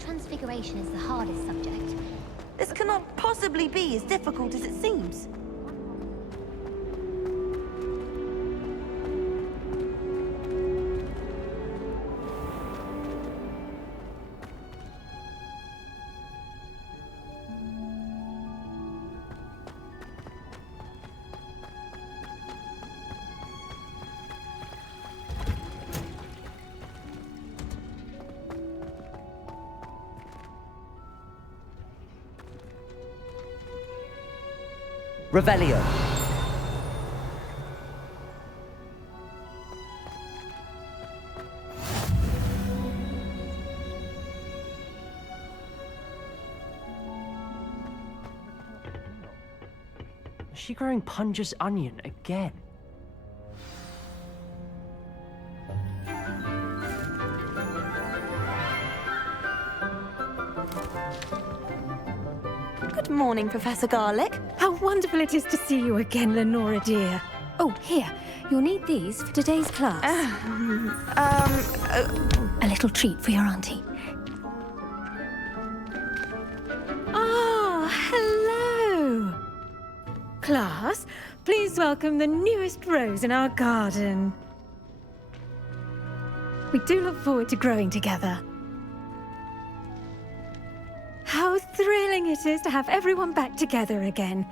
Transfiguration is the hardest subject. This cannot possibly be as difficult as it seems. Revelio. Is she growing Punja's onion again? Good morning, Professor Garlick. How wonderful it is to see you again, Lenora dear. Oh, here. You'll need these for today's class. A little treat for your auntie. Ah, hello. Class, please welcome the newest rose in our garden. We do look forward to growing together. How thrilling it is to have everyone back together again.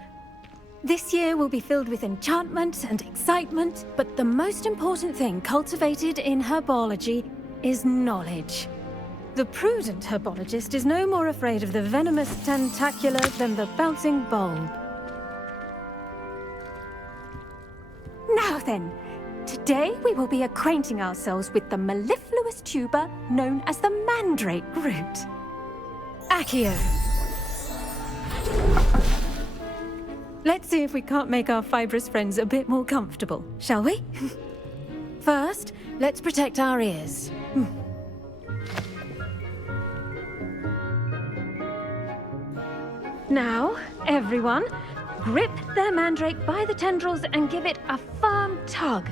This year will be filled with enchantment and excitement, but the most important thing cultivated in herbology is knowledge. The prudent herbologist is no more afraid of the venomous tentacula than the bouncing bulb. Now then, today we will be acquainting ourselves with the mellifluous tuber known as the mandrake root. Accio. Let's see if we can't make our fibrous friends a bit more comfortable, shall we? First, let's protect our ears. Now, everyone, grip their mandrake by the tendrils and give it a firm tug.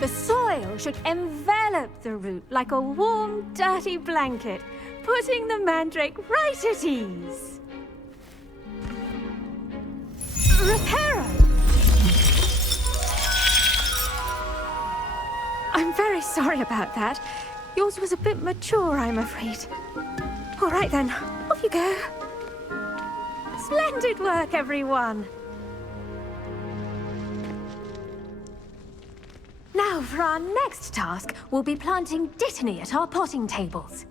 The soil should envelop the root like a warm, dirty blanket, putting the mandrake right at ease. Reparo! I'm very sorry about that. Yours was a bit mature, I'm afraid. All right then, off you go. Splendid work, everyone! Now, for our next task, we'll be planting dittany at our potting tables.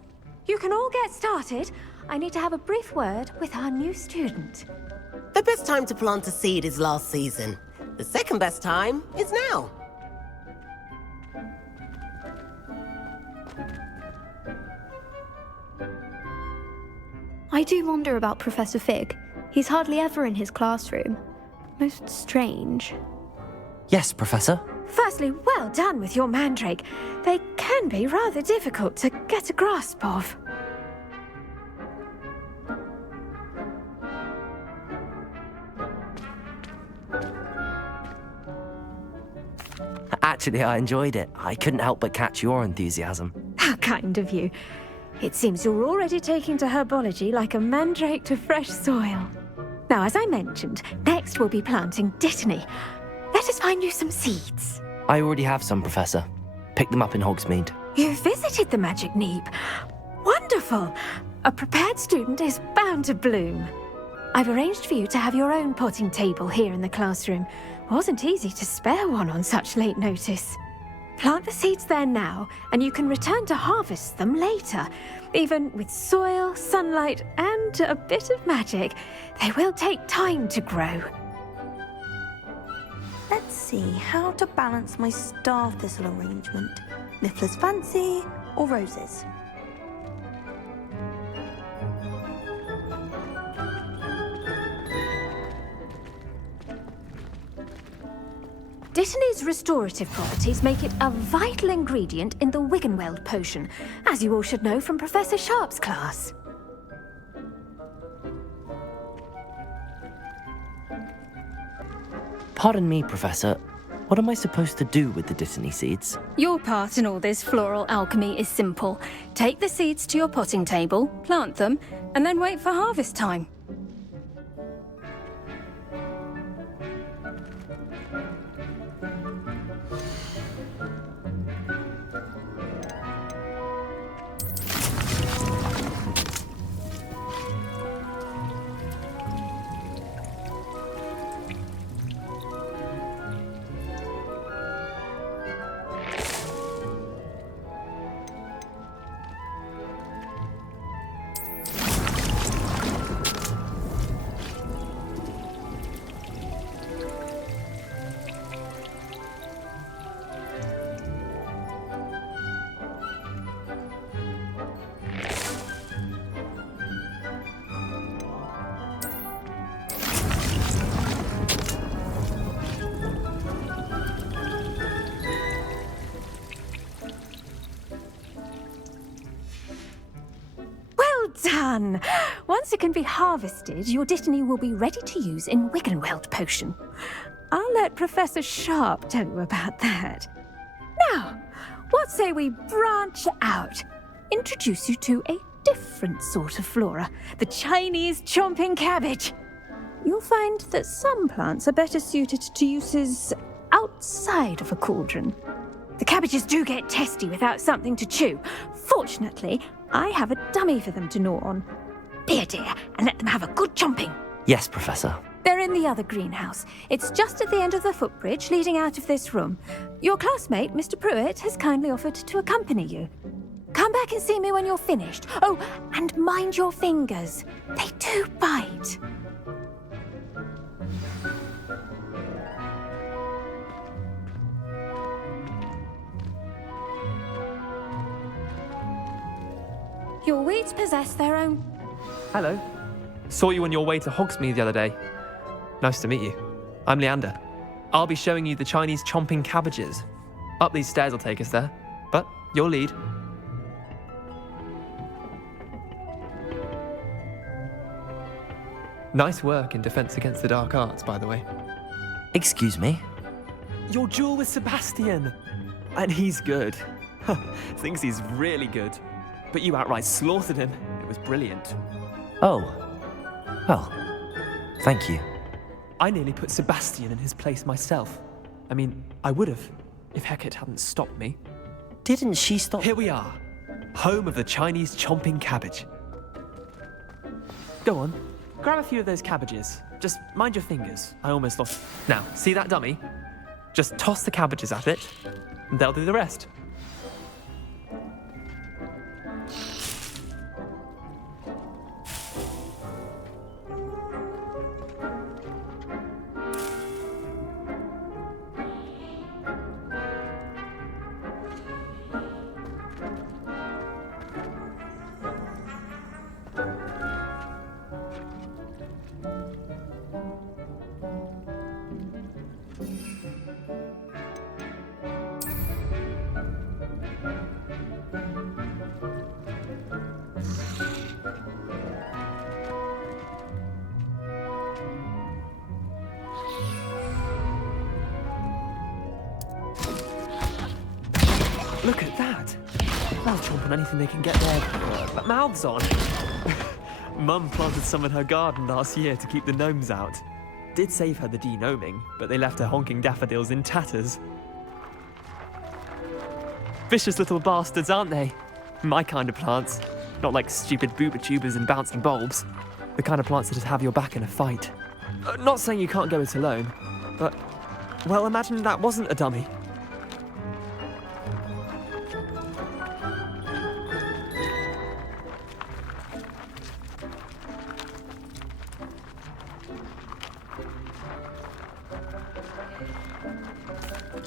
You can all get started. I need to have a brief word with our new student. The best time to plant a seed is last season. The second best time is now. I do wonder about Professor Fig. He's hardly ever in his classroom. Most strange. Yes, Professor. Firstly, well done with your mandrake. They can be rather difficult to get a grasp of. Actually, I enjoyed it. I couldn't help but catch your enthusiasm. How kind of you. It seems you're already taking to herbology like a mandrake to fresh soil. Now, as I mentioned, next we'll be planting dittany. Let us find you some seeds. I already have some, Professor. Picked them up in Hogsmeade. You visited the Magic Neep. Wonderful! A prepared student is bound to bloom. I've arranged for you to have your own potting table here in the classroom. Wasn't easy to spare one on such late notice. Plant the seeds there now, and you can return to harvest them later. Even with soil, sunlight, and a bit of magic, they will take time to grow. Let's see how to balance my star thistle arrangement. Niffler's fancy or roses? Dittany's restorative properties make it a vital ingredient in the Wiggenweld potion, as you all should know from Professor Sharp's class. Pardon me, Professor. What am I supposed to do with the dittany seeds? Your part in all this floral alchemy is simple. Take the seeds to your potting table, plant them, and then wait for harvest time. Done! Once it can be harvested, your dittany will be ready to use in Wiggenweld potion. I'll let Professor Sharp tell you about that. Now, what say we branch out? Introduce you to a different sort of flora, the Chinese chomping cabbage. You'll find that some plants are better suited to uses outside of a cauldron. The cabbages do get testy without something to chew. Fortunately, I have a dummy for them to gnaw on. Be a dear and let them have a good chomping. Yes, Professor. They're in the other greenhouse. It's just at the end of the footbridge leading out of this room. Your classmate, Mr. Pruitt, has kindly offered to accompany you. Come back and see me when you're finished. Oh, and mind your fingers. They do bite. Your weeds possess their own... Hello. Saw you on your way to Hogsmeade the other day. Nice to meet you. I'm Leander. I'll be showing you the Chinese chomping cabbages. Up these stairs will take us there, but you'll lead. Nice work in Defense Against the Dark Arts, by the way. Excuse me? Your duel with Sebastian! And he's good. Thinks he's really good. But you outright slaughtered him. It was brilliant. Oh. Well, thank you. I nearly put Sebastian in his place myself. I mean, I would have, if Hecate hadn't stopped me. Didn't she stop? Here we are, home of the Chinese chomping cabbage. Go on, grab a few of those cabbages. Just mind your fingers. I almost lost. Now, see that dummy? Just toss the cabbages at it, and they'll do the rest. Look at that. They'll chomp on anything they can get their mouths on. Mum planted some in her garden last year to keep the gnomes out. Did save her the de-gnoming, but they left her honking daffodils in tatters. Vicious little bastards, aren't they? My kind of plants. Not like stupid booba tubers and bouncing bulbs. The kind of plants that'd have your back in a fight. Not saying you can't go it alone, but, well, imagine that wasn't a dummy.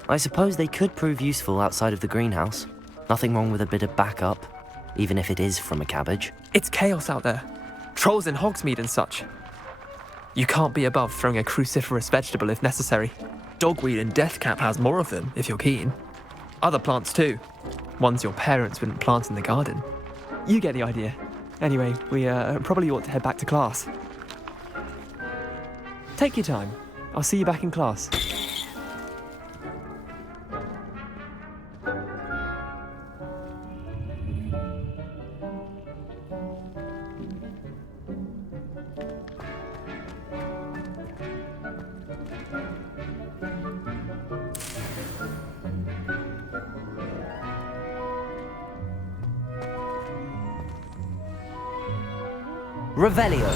I suppose they could prove useful outside of the greenhouse. Nothing wrong with a bit of backup, even if it is from a cabbage. It's chaos out there. Trolls in Hogsmeade and such. You can't be above throwing a cruciferous vegetable if necessary. Dogweed and deathcap has more of them, if you're keen. Other plants too. Ones your parents wouldn't plant in the garden. You get the idea. Anyway, we probably ought to head back to class. Take your time. I'll see you back in class. Revelio.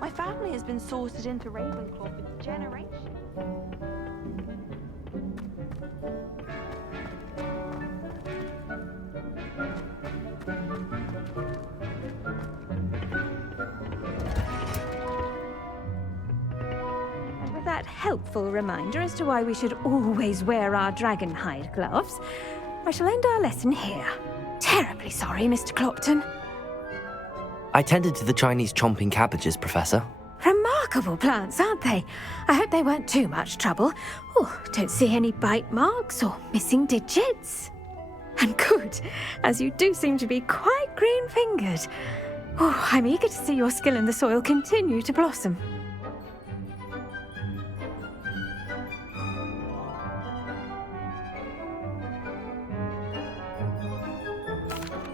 My family has been sorted into Ravenclaw for generations. And with that helpful reminder as to why we should always wear our dragon hide gloves, I shall end our lesson here. Terribly sorry, Mr. Clopton. I tended to the Chinese chomping cabbages, Professor. Remarkable plants, aren't they? I hope they weren't too much trouble. Oh, don't see any bite marks or missing digits. And good, as you do seem to be quite green-fingered. Oh, I'm eager to see your skill in the soil continue to blossom.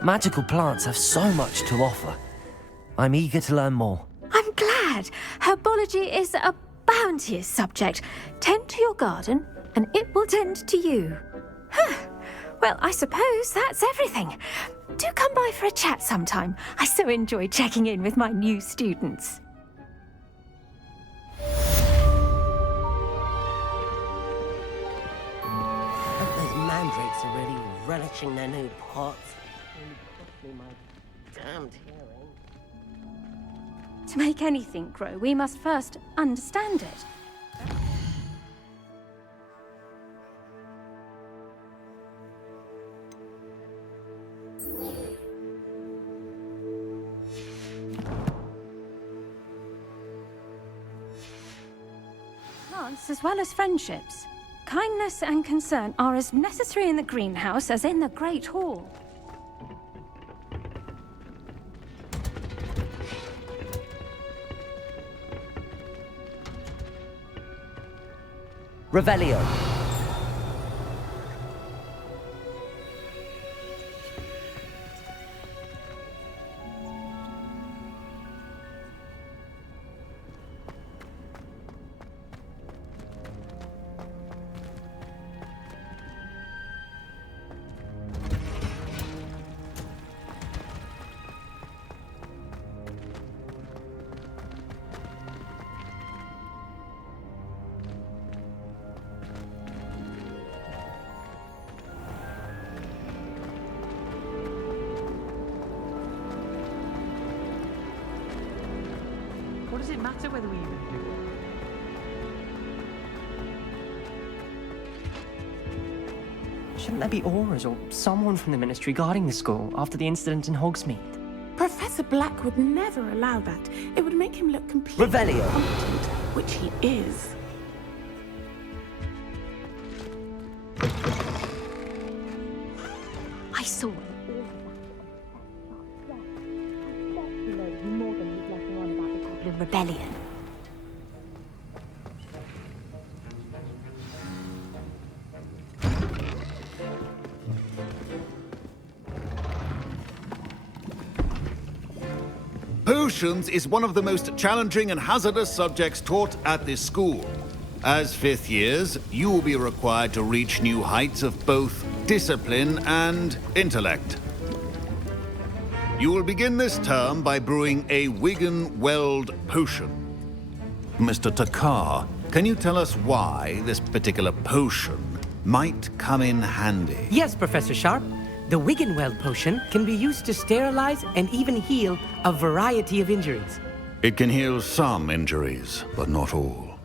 Magical plants have so much to offer. I'm eager to learn more. I'm glad. Herbology is a bounteous subject. Tend to your garden, and it will tend to you. Huh. Well, I suppose that's everything. Do come by for a chat sometime. I so enjoy checking in with my new students. I hope those mandrakes are really relishing their new pots. Only cost me my damned hearing. To make anything grow, we must first understand it. Plants as well as friendships. Kindness and concern are as necessary in the greenhouse as in the Great Hall. Revelio. What does it matter whether we even do it? Shouldn't there be Aurors or someone from the Ministry guarding the school after the incident in Hogsmeade? Professor Black would never allow that. It would make him look completely incompetent, which he is. I saw it. More than he's letting on about the Goblin Rebellion. Potions is one of the most challenging and hazardous subjects taught at this school. As fifth years, you will be required to reach new heights of both discipline and intellect. You will begin this term by brewing a Wigan-Weld potion. Mr. Takar, can you tell us why this particular potion might come in handy? Yes, Professor Sharp. The Wigan-Weld potion can be used to sterilize and even heal a variety of injuries. It can heal some injuries, but not all.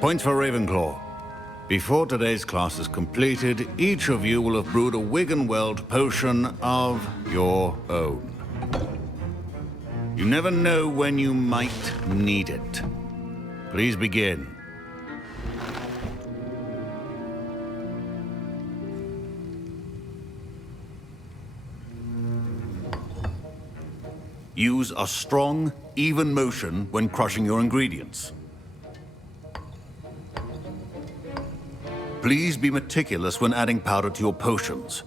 Points for Ravenclaw. Before today's class is completed, each of you will have brewed a Wigan-Weld potion of your own. You never know when you might need it. Please begin. Use a strong, even motion when crushing your ingredients. Please be meticulous when adding powder to your potions.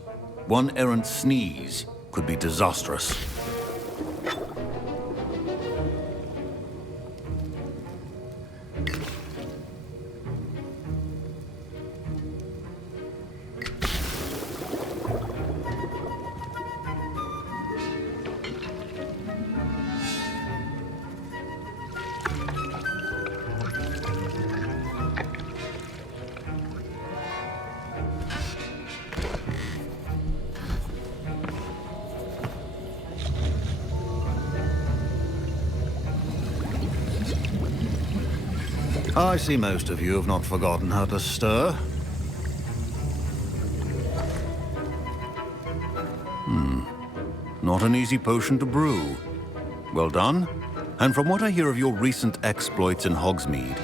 One errant sneeze could be disastrous. I see most of you have not forgotten how to stir. Not an easy potion to brew. Well done. And from what I hear of your recent exploits in Hogsmeade,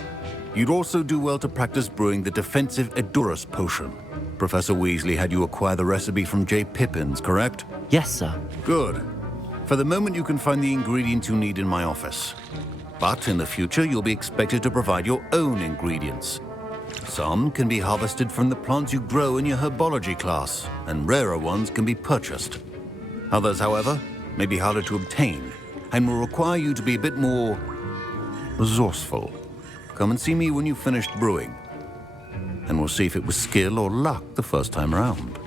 you'd also do well to practice brewing the defensive Edurus potion. Professor Weasley had you acquire the recipe from J. Pippins, correct? Yes, sir. Good. For the moment, you can find the ingredients you need in my office. But in the future, you'll be expected to provide your own ingredients. Some can be harvested from the plants you grow in your Herbology class, and rarer ones can be purchased. Others, however, may be harder to obtain, and will require you to be a bit more resourceful. Come and see me when you've finished brewing, and we'll see if it was skill or luck the first time around.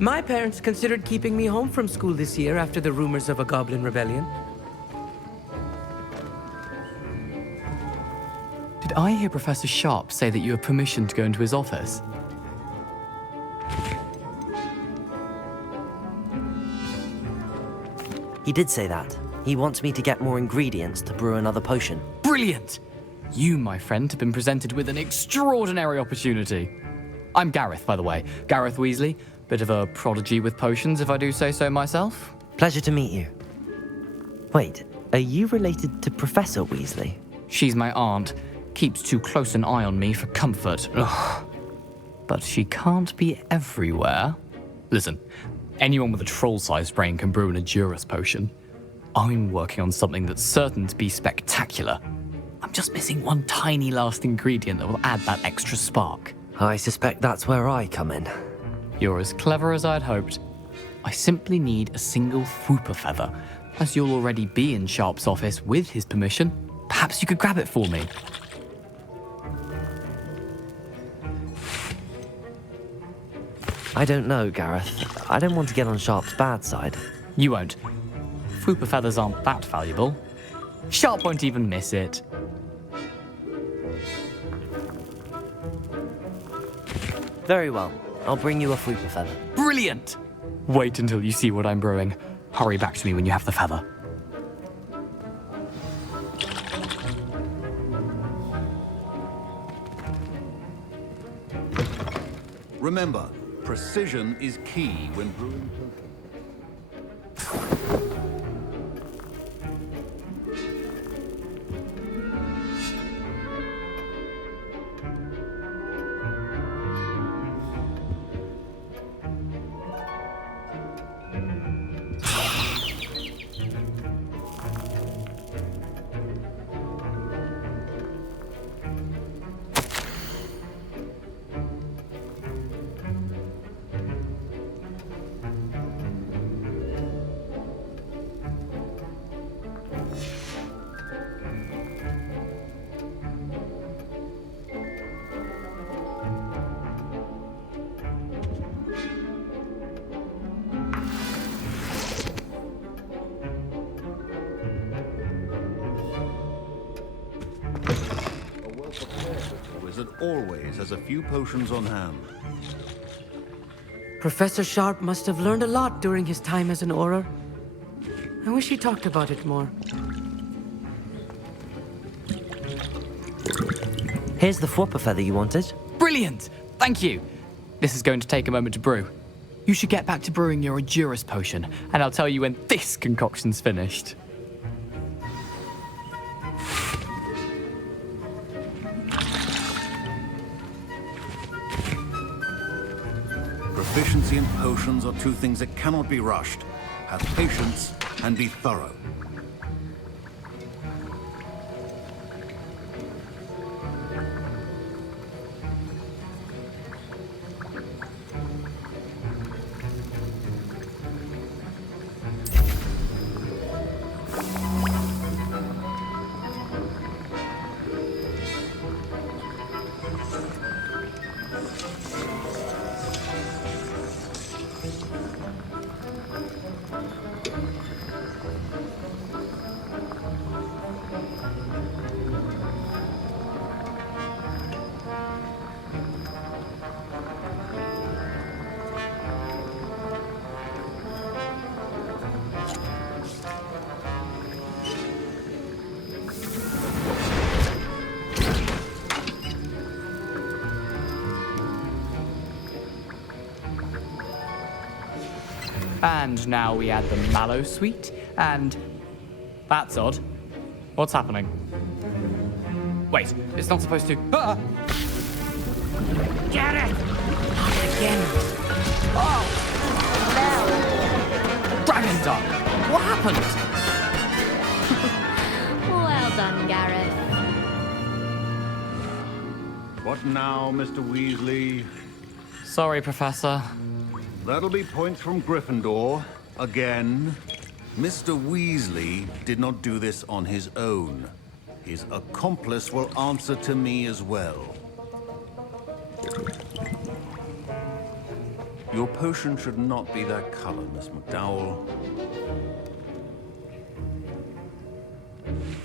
My parents considered keeping me home from school this year after the rumors of a Goblin Rebellion. Did I hear Professor Sharp say that you have permission to go into his office? He did say that. He wants me to get more ingredients to brew another potion. Brilliant! You, my friend, have been presented with an extraordinary opportunity. I'm Gareth, by the way. Gareth Weasley. Bit of a prodigy with potions, if I do say so myself. Pleasure to meet you. Wait, are you related to Professor Weasley? She's my aunt. Keeps too close an eye on me for comfort. Ugh. But she can't be everywhere. Listen, anyone with a troll-sized brain can brew an Edurus potion. I'm working on something that's certain to be spectacular. I'm just missing one tiny last ingredient that will add that extra spark. I suspect that's where I come in. You're as clever as I'd hoped. I simply need a single Fwooper feather. As you'll already be in Sharp's office with his permission, perhaps you could grab it for me. I don't know, Gareth. I don't want to get on Sharp's bad side. You won't. Fwooper feathers aren't that valuable. Sharp won't even miss it. Very well. I'll bring you a fruit feather. Brilliant! Wait until you see what I'm brewing. Hurry back to me when you have the feather. Remember, precision is key when brewing. Wizard always has a few potions on hand. Professor Sharp must have learned a lot during his time as an Auror. I wish he talked about it more. Here's the flopper feather you wanted. Brilliant! Thank you! This is going to take a moment to brew. You should get back to brewing your Edurus potion, and I'll tell you when this concoction's finished. Proficiency and potions are two things that cannot be rushed. Have patience and be thorough. And now we add the mallow sweet, and... That's odd. What's happening? Wait, it's not supposed to... Ah! Get it! Again. Oh! Dragon Dog! What happened? Well done, Gareth. What now, Mr. Weasley? Sorry, Professor. That'll be points from Gryffindor. Again. Mr. Weasley did not do this on his own. His accomplice will answer to me as well. Your potion should not be that color, Miss McDowell.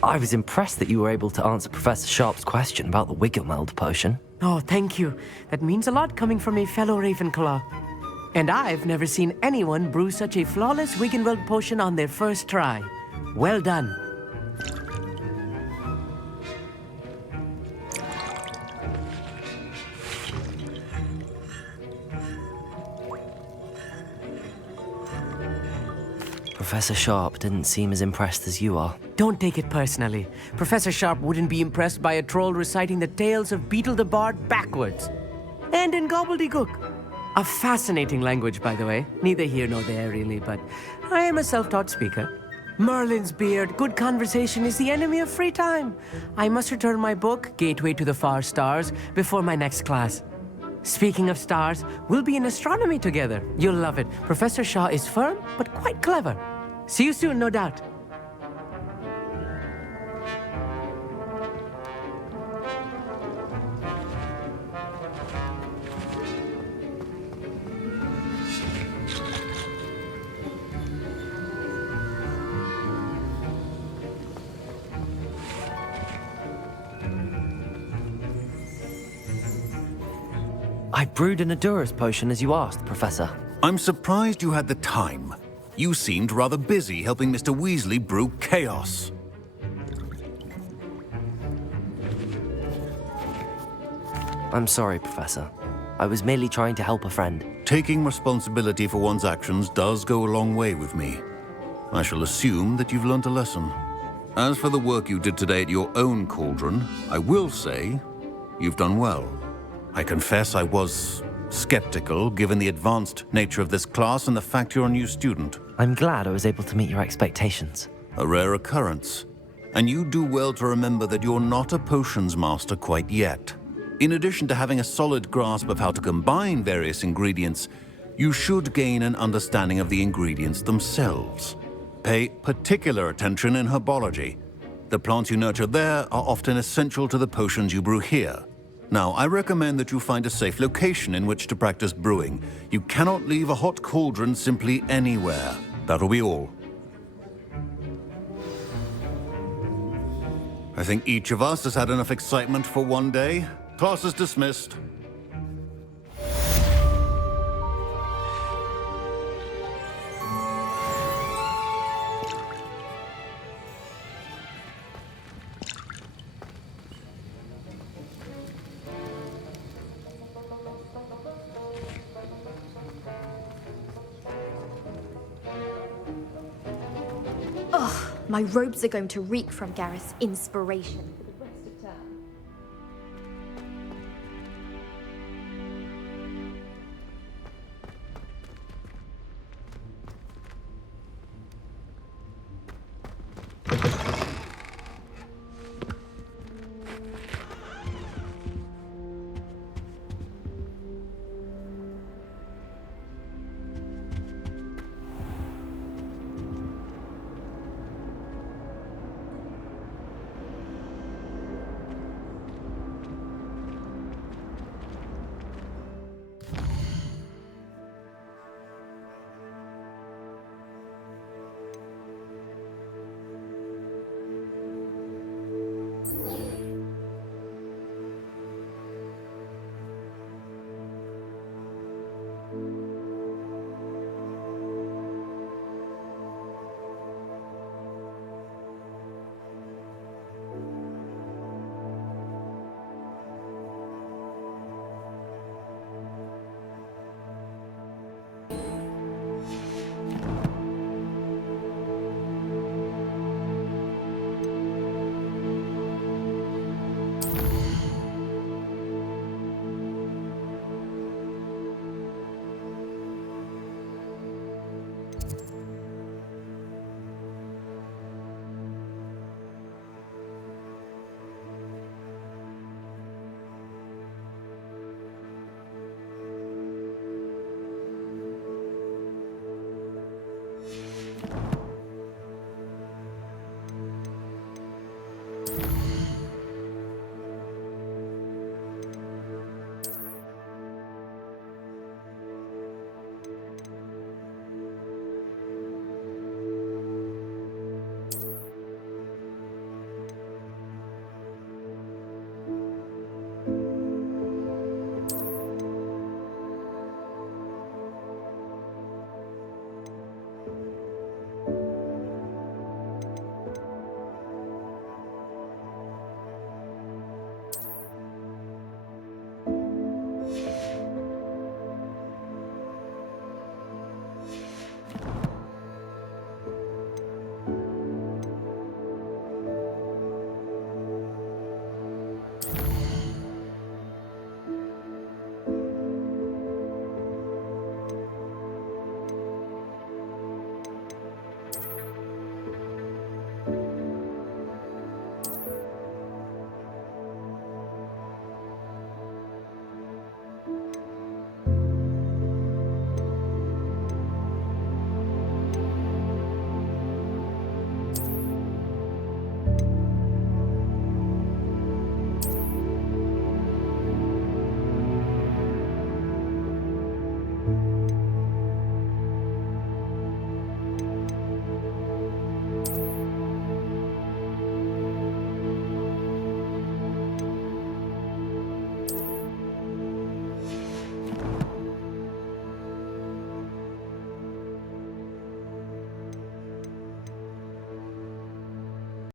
I was impressed that you were able to answer Professor Sharp's question about the Wigglemeld potion. Oh, thank you. That means a lot coming from a fellow Ravenclaw. And I've never seen anyone brew such a flawless Wiggenweld potion on their first try. Well done. Professor Sharp didn't seem as impressed as you are. Don't take it personally. Professor Sharp wouldn't be impressed by a troll reciting the tales of Beetle the Bard backwards. And in gobbledygook. A fascinating language, by the way. Neither here nor there, really, but I am a self-taught speaker. Merlin's beard, good conversation is the enemy of free time. I must return my book, Gateway to the Far Stars, before my next class. Speaking of stars, we'll be in astronomy together. You'll love it. Professor Shaw is firm, but quite clever. See you soon, no doubt. I brewed an Adurus potion as you asked, Professor. I'm surprised you had the time. You seemed rather busy helping Mr. Weasley brew chaos. I'm sorry, Professor. I was merely trying to help a friend. Taking responsibility for one's actions does go a long way with me. I shall assume that you've learnt a lesson. As for the work you did today at your own cauldron, I will say you've done well. I confess I was skeptical, given the advanced nature of this class and the fact you're a new student. I'm glad I was able to meet your expectations. A rare occurrence. And you do well to remember that you're not a potions master quite yet. In addition to having a solid grasp of how to combine various ingredients, you should gain an understanding of the ingredients themselves. Pay particular attention in herbology. The plants you nurture there are often essential to the potions you brew here. Now, I recommend that you find a safe location in which to practice brewing. You cannot leave a hot cauldron simply anywhere. That'll be all. I think each of us has had enough excitement for one day. Class is dismissed. Ugh, my robes are going to reek from Gareth's inspiration.